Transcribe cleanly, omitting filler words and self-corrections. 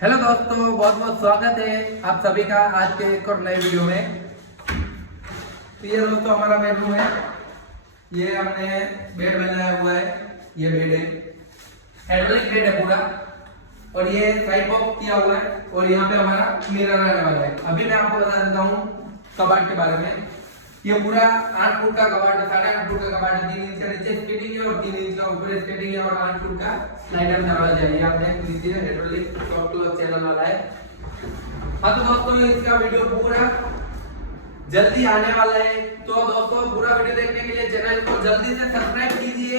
Hello दोस्तों, बहुत बहुत स्वागत है आप सभी का आज के एक और नए वीडियो में। तो ये दोस्तों हमारा बेडरूम है। ये हमने बेड बनाया हुआ है। ये बेड है, हाइड्रोलिक बेड है पूरा। और ये साइड बॉक्स किया हुआ है और यहाँ पे हमारा मिरर रहने वाला है। अभी मैं आपको बता देता हूँ कबाड़ के बारे में। ये पूरा 8 फुट का कबाड़ है, 8.5 फुट का कबाड़ है। 3 इंच का नीचे स्केटिंग है और 3 इंच का ऊपर स्केटिंग है और 8 फुट का स्लाइडर दरवाजा है। ये आप देख लीजिए, हाइड्रोलिक सॉफ्ट क्लोज चैनल वाला है। हाँ तो दोस्तों, इसका वीडियो पूरा जल्दी आने वाला है। तो दोस्तों पूरा वीडियो देखने के लिए चैनल को जल्दी से सब्सक्राइब कीजिए।